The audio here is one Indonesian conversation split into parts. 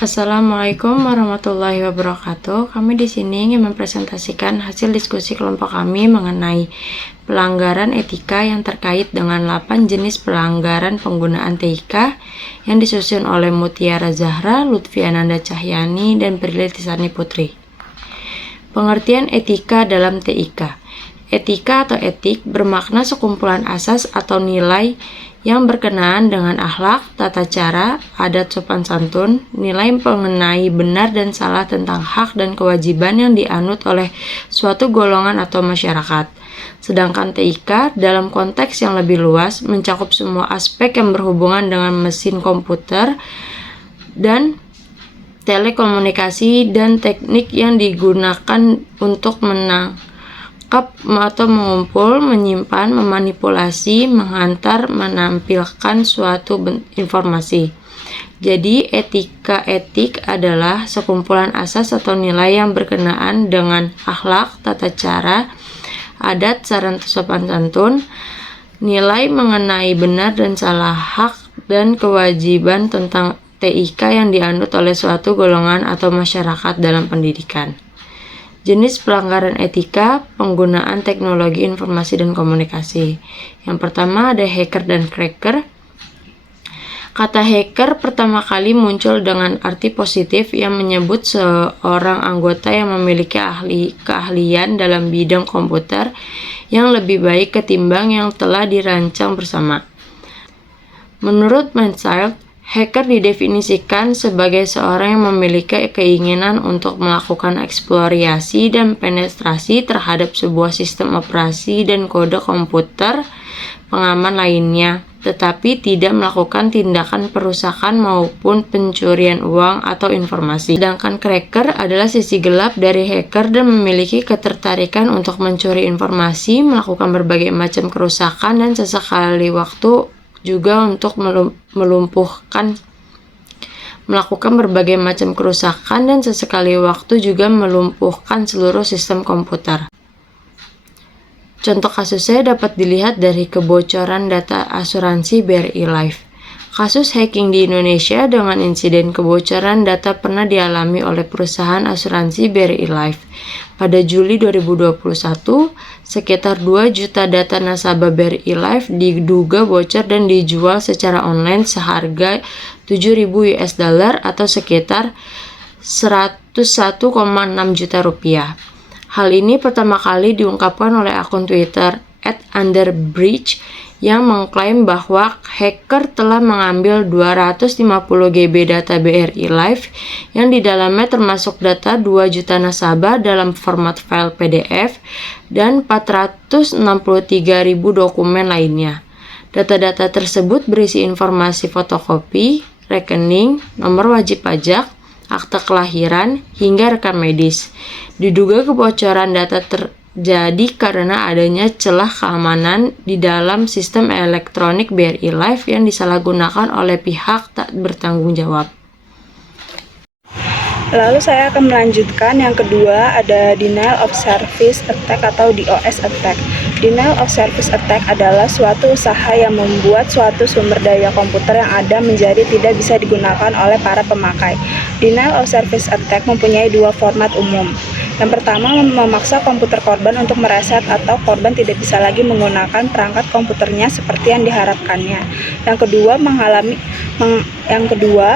Assalamualaikum warahmatullahi wabarakatuh. Kami di sini ingin mempresentasikan hasil diskusi kelompok kami mengenai pelanggaran etika yang terkait dengan 8 jenis pelanggaran penggunaan TIK yang disusun oleh Mutiara Zahra, Lutfi Ananda Cahyani, dan Prilly Tisani Putri. Pengertian etika dalam TIK. Etika atau etik bermakna sekumpulan asas atau nilai yang berkenaan dengan akhlak, tata cara, adat sopan santun, nilai mengenai benar dan salah tentang hak dan kewajiban yang dianut oleh suatu golongan atau masyarakat. Sedangkan TIK dalam konteks yang lebih luas mencakup semua aspek yang berhubungan dengan mesin komputer dan telekomunikasi dan teknik yang digunakan untuk menangkap atau mengumpul, menyimpan, memanipulasi, menghantar, menampilkan suatu informasi. Jadi, etik adalah sekumpulan asas atau nilai yang berkenaan dengan akhlak, tata cara, adat, sopan santun, nilai mengenai benar dan salah, hak dan kewajiban tentang TIK yang dianut oleh suatu golongan atau masyarakat dalam pendidikan. Jenis pelanggaran etika, penggunaan teknologi informasi dan komunikasi. Yang pertama ada hacker dan cracker. Kata hacker pertama kali muncul dengan arti positif yang menyebut seorang anggota yang memiliki keahlian dalam bidang komputer yang lebih baik ketimbang yang telah dirancang bersama. Menurut Mansfield, hacker didefinisikan sebagai seorang yang memiliki keinginan untuk melakukan eksplorasi dan penetrasi terhadap sebuah sistem operasi dan kode komputer pengaman lainnya, tetapi tidak melakukan tindakan perusakan maupun pencurian uang atau informasi. Sedangkan cracker adalah sisi gelap dari hacker dan memiliki ketertarikan untuk mencuri informasi, melakukan berbagai macam kerusakan, dan sesekali waktu juga untuk melakukan berbagai macam kerusakan dan sesekali waktu juga melumpuhkan seluruh sistem komputer. Contoh kasusnya dapat dilihat dari kebocoran data asuransi BRI Life. Kasus hacking di Indonesia dengan insiden kebocoran data pernah dialami oleh perusahaan asuransi BRI Life. Pada Juli 2021, sekitar 2 juta data nasabah BRI Life diduga bocor dan dijual secara online seharga 7.000 US dollar atau sekitar 101,6 juta rupiah. Hal ini pertama kali diungkapkan oleh akun Twitter @underbridge yang mengklaim bahwa hacker telah mengambil 250 GB data BRI Life yang di dalamnya termasuk data 2 juta nasabah dalam format file PDF dan 463.000 dokumen lainnya. Data-data tersebut berisi informasi fotokopi, rekening, nomor wajib pajak, akte kelahiran, hingga rekam medis. Diduga kebocoran data terjadi karena adanya celah keamanan di dalam sistem elektronik BRI Life yang disalahgunakan oleh pihak tak bertanggung jawab. Lalu saya akan melanjutkan yang kedua, ada denial of service attack atau DOS attack. Denial of service attack adalah suatu usaha yang membuat suatu sumber daya komputer yang ada menjadi tidak bisa digunakan oleh para pemakai. Denial of service attack mempunyai 2 format umum. Yang pertama, memaksa komputer korban untuk mereset atau korban tidak bisa lagi menggunakan perangkat komputernya seperti yang diharapkannya. Yang kedua,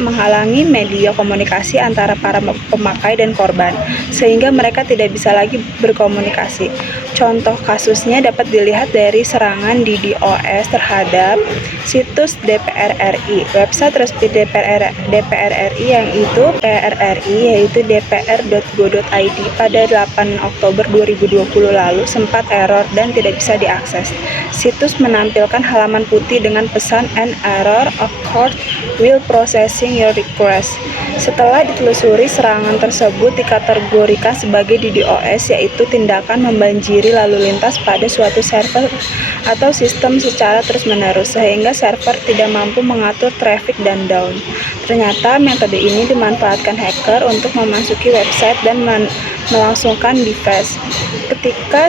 menghalangi media komunikasi antara para pemakai dan korban, sehingga mereka tidak bisa lagi berkomunikasi. Contoh kasusnya dapat dilihat dari serangan di DOS terhadap situs DPR RI. Website resmi DPR RI yaitu dpr.go.id pada 8 Oktober 2020 lalu sempat error dan tidak bisa diakses. Situs menampilkan halaman putih dengan pesan "An error occurred while processing your request". Setelah ditelusuri, serangan tersebut dikategorikan sebagai DDoS, yaitu tindakan membanjiri lalu lintas pada suatu server atau sistem secara terus-menerus sehingga server tidak mampu mengatur traffic dan down. Ternyata metode ini dimanfaatkan hacker untuk memasuki website dan melangsungkan device. Ketika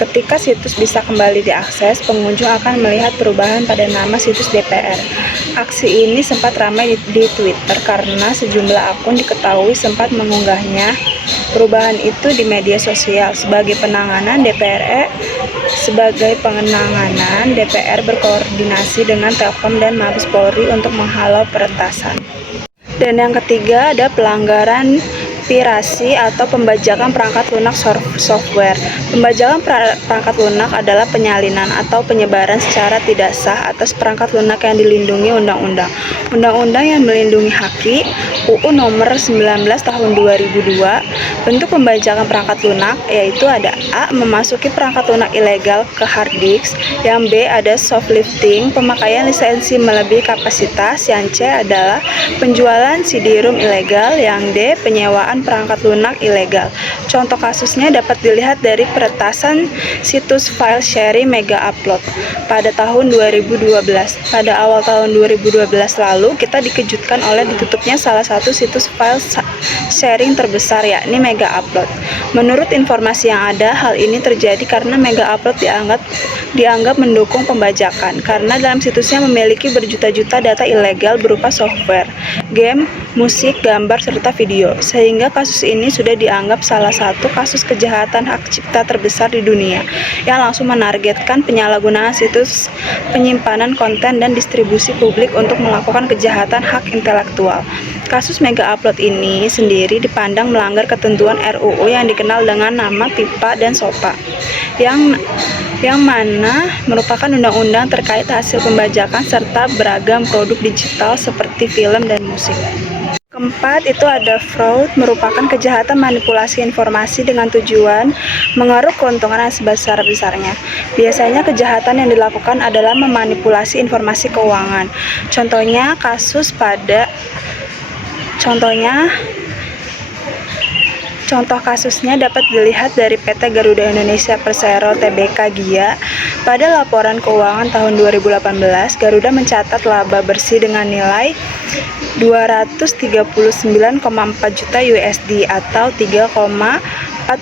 Ketika situs bisa kembali diakses, pengunjung akan melihat perubahan pada nama situs DPR. Aksi ini sempat ramai di Twitter karena sejumlah akun diketahui sempat mengunggahnya. Perubahan itu di media sosial sebagai penanganan DPR berkoordinasi dengan Telkom dan Mabes Polri untuk menghalau peretasan. Dan yang ketiga ada pelanggaran pirasi atau pembajakan perangkat lunak software. Pembajakan perangkat lunak adalah penyalinan atau penyebaran secara tidak sah atas perangkat lunak yang dilindungi undang-undang. Undang-undang yang melindungi haki UU Nomor 19 Tahun 2002. Bentuk pembajakan perangkat lunak yaitu ada A. Memasuki perangkat lunak ilegal ke hard disk, yang B. ada shoplifting, pemakaian lisensi melebihi kapasitas, yang C. adalah penjualan CD-ROM ilegal, yang D. penyewaan perangkat lunak ilegal. Contoh kasusnya dapat dilihat dari peretasan situs file sharing Mega Upload pada tahun 2012. Pada awal tahun 2012 lalu, kita dikejutkan oleh ditutupnya salah satu situs file sharing terbesar, yakni Mega Upload. Menurut informasi yang ada, hal ini terjadi karena Mega Upload dianggap mendukung pembajakan karena dalam situsnya memiliki berjuta-juta data ilegal berupa software, game, musik, gambar, serta video, sehingga kasus ini sudah dianggap salah satu kasus kejahatan hak cipta terbesar di dunia yang langsung menargetkan penyalahgunaan situs penyimpanan konten dan distribusi publik untuk melakukan kejahatan hak intelektual. Kasus Mega Upload ini sendiri dipandang melanggar ketentuan RUU yang dikenal dengan nama PIPA dan SOPA, yang mana merupakan undang-undang terkait hasil pembajakan serta beragam produk digital seperti film dan musik. Keempat, itu ada fraud, merupakan kejahatan manipulasi informasi dengan tujuan mengeruk keuntungan sebesar-besarnya. Biasanya kejahatan yang dilakukan adalah memanipulasi informasi keuangan. Contoh kasusnya dapat dilihat dari PT Garuda Indonesia Persero Tbk GIA. Pada laporan keuangan tahun 2018, Garuda mencatat laba bersih dengan nilai 239,4 juta USD atau 3,48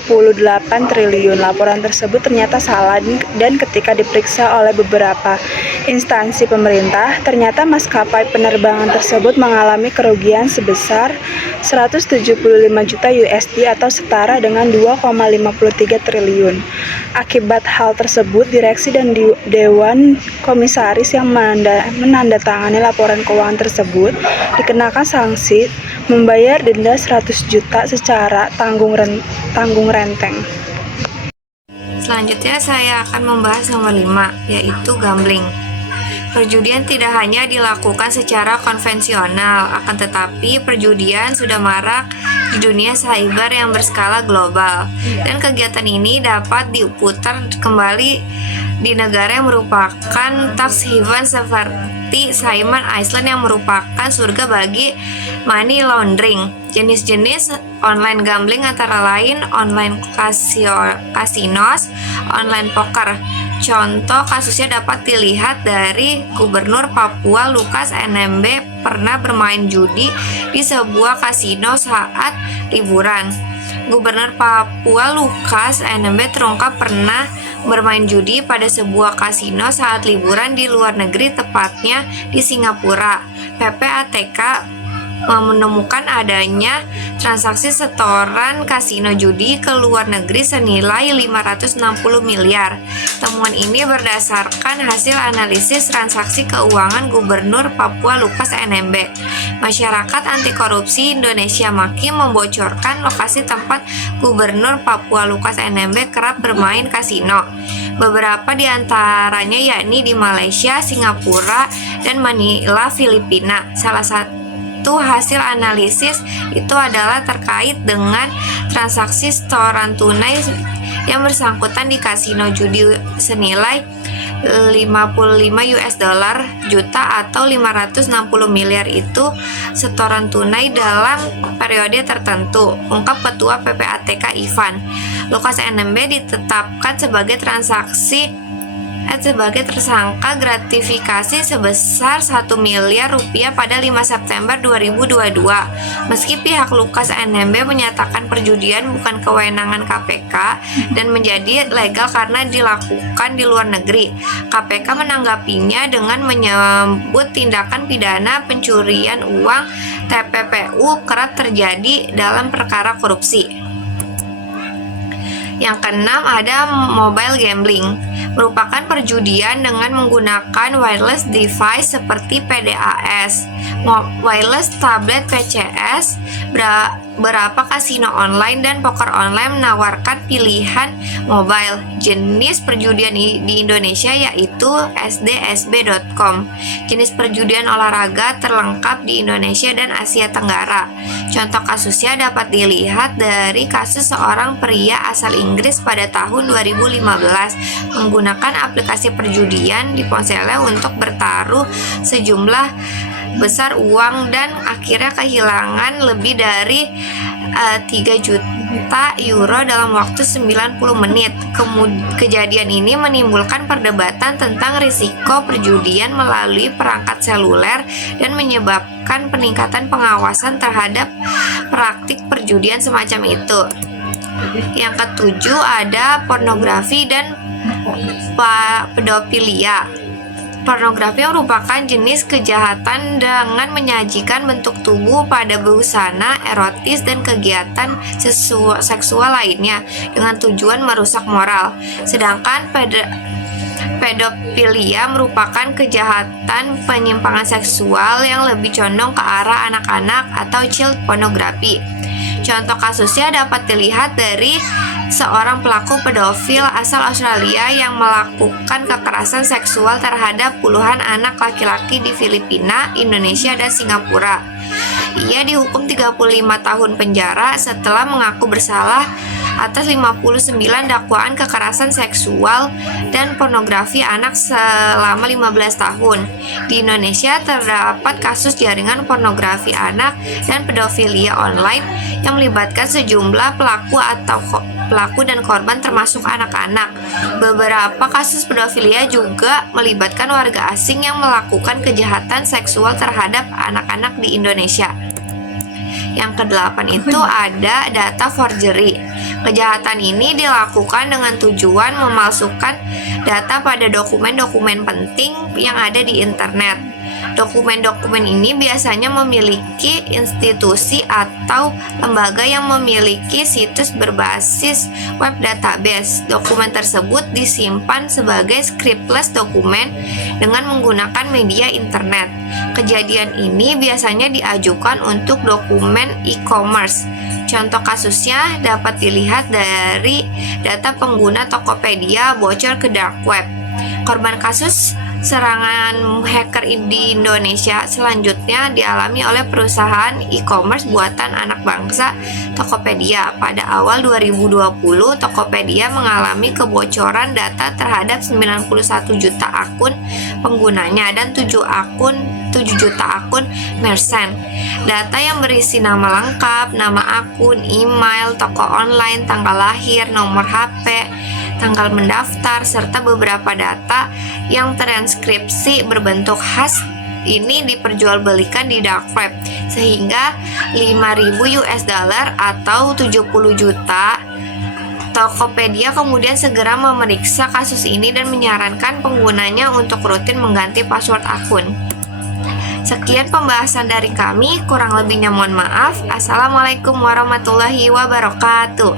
triliun. Laporan tersebut ternyata salah dan ketika diperiksa oleh beberapa instansi pemerintah, ternyata maskapai penerbangan tersebut mengalami kerugian sebesar 175 juta USD atau setara dengan 2,53 triliun. Akibat hal tersebut, direksi dan dewan komisaris yang menandatangani laporan keuangan tersebut dikenakan sanksi membayar denda 100 juta secara tanggung renteng. Selanjutnya saya akan membahas nomor 5, yaitu gambling. Perjudian tidak hanya dilakukan secara konvensional, akan tetapi perjudian sudah marak di dunia cyber yang berskala global, dan kegiatan ini dapat diputar kembali di negara yang merupakan tax haven seperti Cayman Island yang merupakan surga bagi money laundering. Jenis-jenis online gambling antara lain online casinos, online poker. Contoh kasusnya dapat dilihat dari Gubernur Papua Lukas NMB pernah bermain judi di sebuah kasino saat liburan. Gubernur Papua Lukas NMB terungkap pernah bermain judi pada sebuah kasino saat liburan di luar negeri, tepatnya di Singapura. PPATK menemukan adanya transaksi setoran kasino judi ke luar negeri senilai 560 miliar. Temuan ini berdasarkan hasil analisis transaksi keuangan Gubernur Papua Lukas NMB. Masyarakat Anti Korupsi Indonesia MAKI membocorkan lokasi tempat Gubernur Papua Lukas NMB kerap bermain kasino. Beberapa di antaranya yakni di Malaysia, Singapura, dan Manila, Filipina. Salah satu hasil analisis itu adalah terkait dengan transaksi setoran tunai yang bersangkutan di kasino judi senilai 55 US dollar juta atau 560 miliar itu setoran tunai dalam periode tertentu, ungkap Ketua PPATK Ivan. Lukas NMB ditetapkan sebagai transaksi sebagai tersangka gratifikasi sebesar 1 miliar rupiah pada 5 September 2022. Meski pihak Lukas NMB menyatakan perjudian bukan kewenangan KPK dan menjadi legal karena dilakukan di luar negeri, KPK menanggapinya dengan menyebut tindakan pidana pencurian uang TPPU kerap terjadi dalam perkara korupsi. Yang keenam ada mobile gambling, merupakan perjudian dengan menggunakan wireless device seperti PDAS, wireless tablet PCS, beberapa kasino online dan poker online menawarkan pilihan mobile. Jenis perjudian di Indonesia yaitu sdsb.com. Jenis perjudian olahraga terlengkap di Indonesia dan Asia Tenggara. Contoh kasusnya dapat dilihat dari kasus seorang pria asal Inggris pada tahun 2015 menggunakan aplikasi perjudian di ponselnya untuk bertaruh sejumlah besar uang dan akhirnya kehilangan lebih dari 3 juta euro dalam waktu 90 menit. Kejadian ini menimbulkan perdebatan tentang risiko perjudian melalui perangkat seluler dan menyebabkan peningkatan pengawasan terhadap praktik perjudian semacam itu. Yang ketujuh ada pornografi dan pedofilia. Pornografi merupakan jenis kejahatan dengan menyajikan bentuk tubuh pada busana erotis dan kegiatan seksual lainnya dengan tujuan merusak moral. Sedangkan pedofilia merupakan kejahatan penyimpangan seksual yang lebih condong ke arah anak-anak atau child pornography. Contoh kasusnya dapat dilihat dari seorang pelaku pedofil asal Australia yang melakukan kekerasan seksual terhadap puluhan anak laki-laki di Filipina, Indonesia, dan Singapura. Ia dihukum 35 tahun penjara setelah mengaku bersalah atas 59 dakwaan kekerasan seksual dan pornografi anak selama 15 tahun. Di Indonesia terdapat kasus jaringan pornografi anak dan pedofilia online yang melibatkan sejumlah pelaku dan korban termasuk anak-anak. Beberapa kasus pedofilia juga melibatkan warga asing yang melakukan kejahatan seksual terhadap anak-anak di Indonesia. Yang kedelapan itu ada data forgery. Kejahatan ini dilakukan dengan tujuan memalsukan data pada dokumen-dokumen penting yang ada di internet. Dokumen-dokumen ini biasanya memiliki institusi atau lembaga yang memiliki situs berbasis web database. Dokumen tersebut disimpan sebagai scriptless dokumen dengan menggunakan media internet. Kejadian ini biasanya diajukan untuk dokumen e-commerce. Contoh kasusnya dapat dilihat dari data pengguna Tokopedia bocor ke dark web. Korban kasus serangan hacker di Indonesia selanjutnya dialami oleh perusahaan e-commerce buatan anak bangsa Tokopedia. Pada awal 2020, Tokopedia mengalami kebocoran data terhadap 91 juta akun penggunanya dan 7 juta akun merchant. Data yang berisi nama lengkap, nama akun, email, toko online, tanggal lahir, nomor HP, tanggal mendaftar, serta beberapa data yang transkripsi berbentuk khas ini diperjualbelikan di dark web sehingga 5.000 US dollar atau 70 juta. Tokopedia kemudian segera memeriksa kasus ini dan menyarankan penggunanya untuk rutin mengganti password akun. Sekian pembahasan dari kami, kurang lebihnya mohon maaf. Assalamualaikum warahmatullahi wabarakatuh.